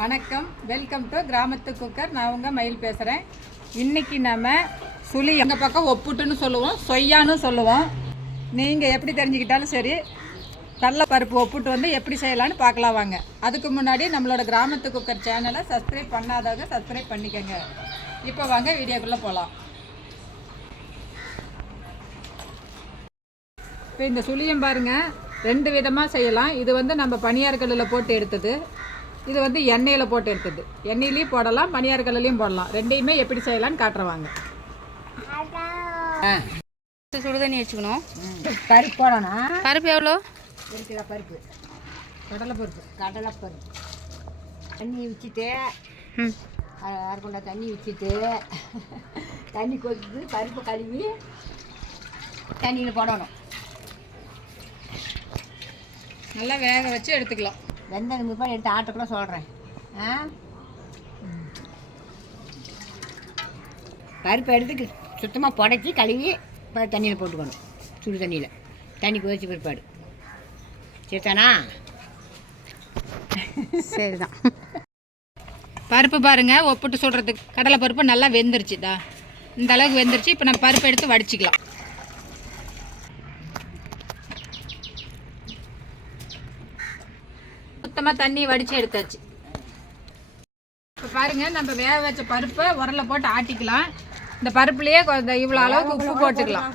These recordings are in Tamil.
வணக்கம். வெல்கம் டு கிராமத்து குக்கர். நான் உங்கள் மயில் பேசுகிறேன் இன்றைக்கி நம்ம சுழி எங்கள் பக்கம் ஒப்புட்டுன்னு சொல்லுவோம் சொய்யான்னு சொல்லுவோம். நீங்கள் எப்படி தெரிஞ்சுக்கிட்டாலும் சரி கடலைப்பருப்பு ஒப்புட்டு வந்து எப்படி செய்யலாம்னு பார்க்கலாம் வாங்க. அதுக்கு முன்னாடி நம்மளோட கிராமத்து குக்கர் சேனலை சப்ஸ்கிரைப் பண்ணாதவங்க சப்ஸ்கிரைப் பண்ணிக்கோங்க. இப்போ வாங்க வீடியோக்குள்ளே போகலாம் இப்போ இந்த சுழியம் பாருங்க ரெண்டு விதமாக செய்யலாம். இது வந்து நம்ம பணியார்களில் போட்டு எடுத்தது. இது வந்து எண்ணெயில் போட்டு எடுத்தது. எண்ணெயிலையும் போடலாம் பனியார் கல்லுலையும் போடலாம். ரெண்டையுமே எப்படி செய்யலாம்னு காட்டுறவாங்க சுடுதண்ணி வச்சுக்கணும். பருப்பு போடணும். பருப்பு எவ்வளோ? ஒரு கிலோ பருப்பு. கடலை பருப்பு. கடலை பருப்பு. தண்ணி வச்சுட்டு ம். அரை குண்டா தண்ணி வச்சுட்டு தண்ணி கொதித்து பருப்பு கழுவி தண்ணியில் போடணும். நல்லா வேக வச்சு எடுத்துக்கலாம். வெந்தது முப்பாடு எடுத்து ஆட்டக்குள்ள சொல்கிறேன் ஆ? பருப்பு எடுத்து சுத்தமாக புடச்சி கழுவி தண்ணியில் போட்டுக்கணும். சுடு தண்ணியில். தண்ணி கொதிச்சு பிற்பாடு சரிதானா சரிதான். பருப்பு பாருங்க ஒப்பிட்டு சுடுறதுக்கு கடலை பருப்பு நல்லா வெந்துருச்சுதா இந்த அளவுக்கு வெந்துருச்சு இப்போ நம்ம பருப்பு எடுத்து வடிச்சிக்கலாம். சுத்தமாக தண்ணி வடித்து எடுத்தாச்சு. இப்போ பாருங்கள் நம்ம வேக வச்ச பருப்பை உரல போட்டு ஆட்டிக்கலாம். இந்த பருப்புலேயே கொஞ்சம் இவ்வளோ அளவுக்கு உப்பு போட்டுக்கலாம்.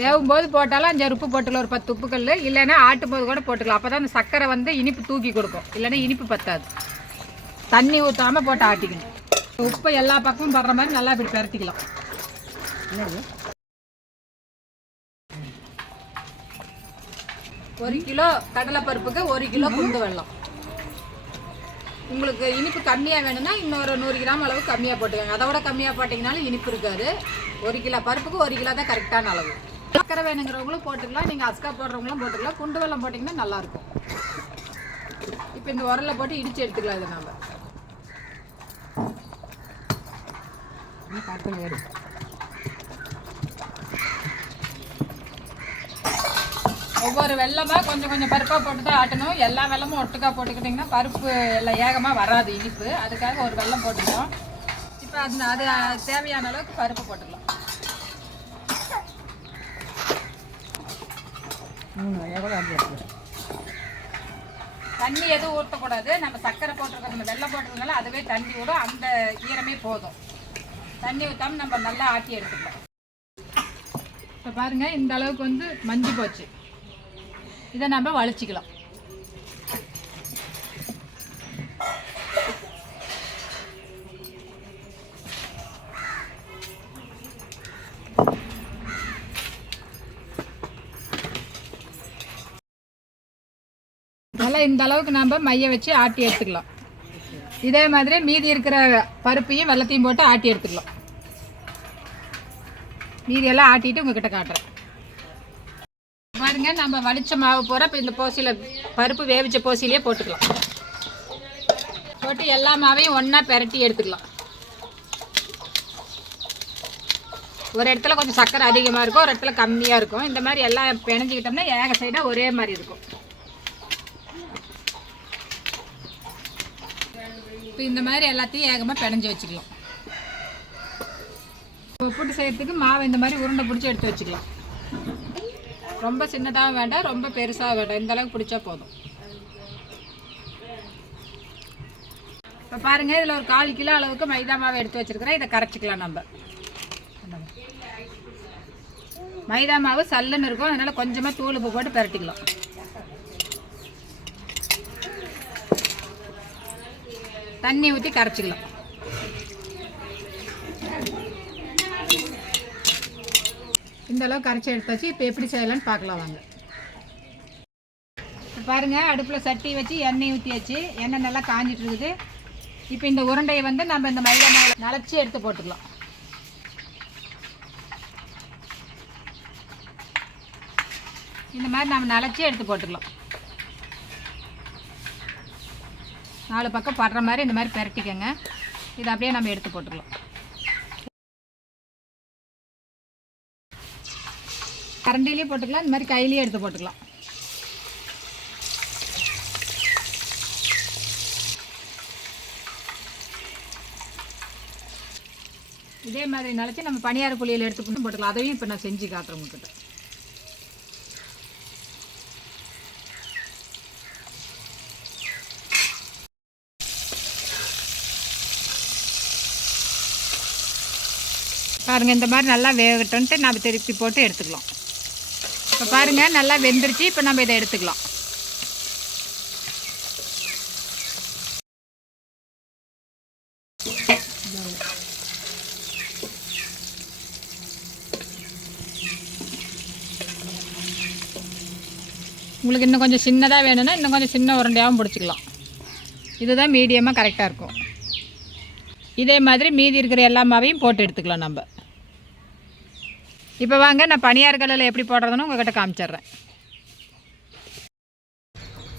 வேகும் போது போட்டாலும் அஞ்சாறு உப்பு போட்டுக்கலாம் ஒரு பத்து உப்புக்கல் இல்லைன்னா ஆட்டும் போது கூட போட்டுக்கலாம். அப்போ தான் அந்த சர்க்கரை வந்து இனிப்பு தூக்கி கொடுக்கும். இல்லைன்னா இனிப்பு பத்தாது. தண்ணி ஊற்றாம போட்டு ஆட்டிக்கணும். உப்பை எல்லா பக்கமும் படுற மாதிரி நல்லா இப்படி பரட்டிக்கலாம். ஒரு கிலோ கடலைப்பருப்புக்கு ஒரு கிலோ குண்டு வெல்லம் உங்களுக்கு இனிப்பு கம்மியாக வேணும்னா இன்னொரு நூறு கிராம் அளவு கம்மியாக போட்டுக்கோங்க. அதை விட கம்மியாக போட்டிங்கனாலும் இனிப்பு இருக்காது. ஒரு கிலோ பருப்புக்கு ஒரு கிலோ தான் கரெக்டான அளவு. சக்கரை வேணுங்கிறவங்களும் போட்டுக்கலாம். நீங்கள் அஸ்கா போடுறவங்களும் போட்டுக்கலாம். குண்டு வெல்லம் போட்டிங்கன்னா நல்லாயிருக்கும். இப்போ இந்த உரலை போட்டு இடித்து எடுத்துக்கலாம் இதை நம்ம ஒவ்வொரு வெள்ளமாக கொஞ்சம் கொஞ்சம் பருப்பாக போட்டு தான் ஆட்டணும். எல்லா வெள்ளமும் ஒட்டுக்கா போட்டுக்கிட்டிங்கன்னா பருப்பு எல்லாம் ஏகமாக வராது இனிப்பு. அதுக்காக ஒரு வெள்ளம் போட்டுக்கிறோம் இப்போ அது அது தேவையான அளவுக்கு பருப்பு போட்டுக்கலாம். தண்ணி எதுவும் ஊற்றக்கூடாது நம்ம சர்க்கரை போட்டிருக்கோம் நம்ம வெள்ளம் போட்டிருக்கனால அதுவே தண்ணி விடும். அந்த ஈரமே போதும். தண்ணி ஊற்றாம நம்ம நல்லா ஆட்டி எடுத்துக்கலாம். இப்போ பாருங்க இந்த அளவுக்கு வந்து மஞ்சி போச்சு. இதை நம்ம வலிச்சிக்கலாம் நல்லா இந்த அளவுக்கு நம்ம மைய வச்சு ஆட்டி எடுத்துக்கலாம். இதே மாதிரி மீதி இருக்கிற பருப்பையும் வெள்ளத்தையும் போட்டு ஆட்டி எடுத்துக்கலாம். மீதி எல்லாம் ஆட்டிட்டு உங்ககிட்ட காட்டுறேன். பாருங்க நம்ம வடித்த மாவு போற இப்போ இந்த போசியில் பருப்பு வேவிச்ச போசியிலே போட்டுக்கலாம். போட்டு எல்லா மாவையும் ஒன்றா பெரட்டி எடுத்துக்கலாம். ஒரு இடத்துல கொஞ்சம் சர்க்கரை அதிகமாக இருக்கும் ஒரு இடத்துல கம்மியாக இருக்கும். இந்த மாதிரி எல்லாம் பிணைஞ்சிக்கிட்டோம்னா ஏக சைடாக ஒரே மாதிரி இருக்கும். இப்போ இந்த மாதிரி எல்லாத்தையும் ஏகமாக பிணைஞ்சி வச்சுக்கலாம். உப்புட்டு செய்யறதுக்கு மாவை இந்த மாதிரி உருண்டை பிடிச்சி எடுத்து வச்சுக்கலாம். ரொம்ப சின்னதாகவும் வேண்டாம் ரொம்ப பெருசாக வேண்டாம். இந்த அளவுக்கு பிடிச்சா போதும். இப்போ பாருங்கள் இதில் ஒரு கால் கிலோ அளவுக்கு மைதா மாவு எடுத்து வச்சிருக்கிறேன். இதை கரைச்சிக்கலாம் நம்ம. மைதா மாவு சல்லுன்னு இருக்கும். அதனால் கொஞ்சமாக தூள் உப்பு போட்டு பரட்டிக்கலாம். தண்ணி ஊற்றி கரைச்சிக்கலாம். இந்த அளவுக்கு கரைச்சி எடுத்தாச்சு இப்போ எப்படி செய்யலாம்னு பார்க்கலாம் வாங்க. பாருங்கள் பாருங்க அடுப்பில் சட்டி வச்சு எண்ணெய் ஊற்றியாச்சு எண்ணெய் நல்லா காஞ்சிட்டு இருக்குது. இப்போ இந்த உருண்டையை வந்து நம்ம இந்த மைதா மாவில் நனைச்சி எடுத்து போட்டுக்கலாம். இந்த மாதிரி நம்ம நனைச்சி எடுத்து போட்டுக்கலாம். நாலு பக்கம் படுற மாதிரி இந்த மாதிரி பெரட்டிக்கோங்க. இதை அப்படியே நம்ம எடுத்து போட்டுக்கலாம். கரண்டிலேயே போட்டுக்கலாம் இந்த மாதிரி கையிலேயே எடுத்து போட்டுக்கலாம். இதே மாதிரி நினச்சி நம்ம பனியார புளியில் எடுத்து போட்டுக்கலாம். அதையும் இப்போ நான் செஞ்சு காட்டுறேன் உங்ககிட்ட. பாருங்கள் இந்த மாதிரி நல்லா வேகட்டும்ட்டு நம்ம திருப்பி போட்டு எடுத்துக்கலாம். இப்போ பாருங்கள் நல்லா வெந்துருச்சு. இப்போ நம்ம இதை எடுத்துக்கலாம். உங்களுக்கு இன்னும் கொஞ்சம் சின்னதாக வேணும்னா இன்னும் கொஞ்சம் சின்ன உருண்டையாகவும் பிடிச்சிக்கலாம். இதுதான் மீடியமாக கரெக்டாக இருக்கும். இதே மாதிரி மீதி இருக்கிற எல்லா மாவையும் போட்டு எடுத்துக்கலாம் நம்ம. இப்போ வாங்க நான் பனியார் கல்லில் எப்படி போடுறதுன்னு உங்ககிட்ட காமிச்சிடுறேன்.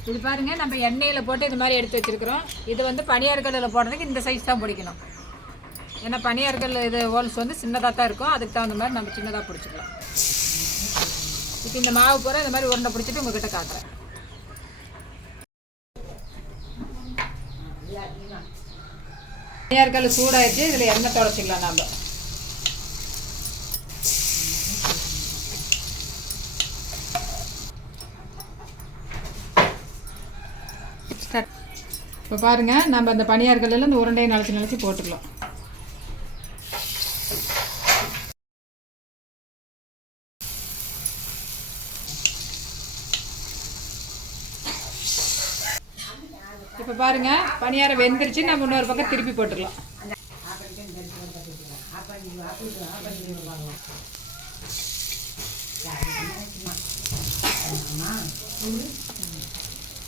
இது பாருங்க நம்ம எண்ணெயில் போட்டு இது மாதிரி எடுத்து வச்சிருக்கிறோம். இது வந்து பனியார் கல்லில் போடுறதுக்கு இந்த சைஸ் தான் பிடிக்கணும். ஏன்னா பனியார் கல் இது ஹோல்ஸ் வந்து சின்னதாக தான் இருக்கும். அதுக்கு தகுந்த மாதிரி நம்ம சின்னதாக பிடிச்சிக்கலாம். இப்போ இந்த மாவு பூரா இந்த மாதிரி உருண்டை பிடிச்சிட்டு உங்ககிட்ட காட்டுறேன். பனியார் கல் சூடாயிடுச்சு இதில் எண்ணெய் தொடச்சிக்கலாம் நம்ம ஸ்டார்ட் இப்போ பாருங்க நம்ம அந்த பனியார் இந்த உருண்டையை நினச்சி நினச்சி போட்டுக்கலாம். இப்போ பாருங்க பனியாரம் வெந்துருச்சு நம்ம இன்னொரு பக்கம் திருப்பி போட்டுக்கலாம்.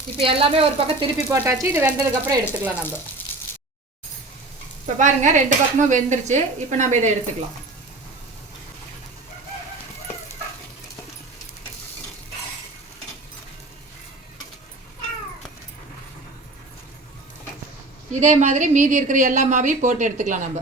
இப்போ எல்லாமே ஒரு பக்கம் திருப்பி போட்டாச்சு இது வெந்ததுக்கப்புறம் எடுத்துக்கலாம் நம்ம. இப்போ பாருங்க ரெண்டு பக்கமும் வெந்துருச்சு. இப்போ நம்ம இதை எடுத்துக்கலாம். இதே மாதிரி மீதி இருக்கிற எல்லா மாவையும் போட்டு எடுத்துக்கலாம் நம்ம.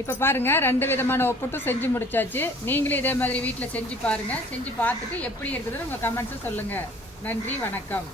இப்போ பாருங்க ரெண்டு விதமான ஒப்புட்டும் செஞ்சு முடிச்சாச்சு. நீங்களும் இதே மாதிரி வீட்டில் செஞ்சு பாருங்க. செஞ்சு பார்த்துட்டு எப்படி இருக்குதுன்னு உங்கள் கமெண்ட்ஸை சொல்லுங்கள் நன்றி வணக்கம்.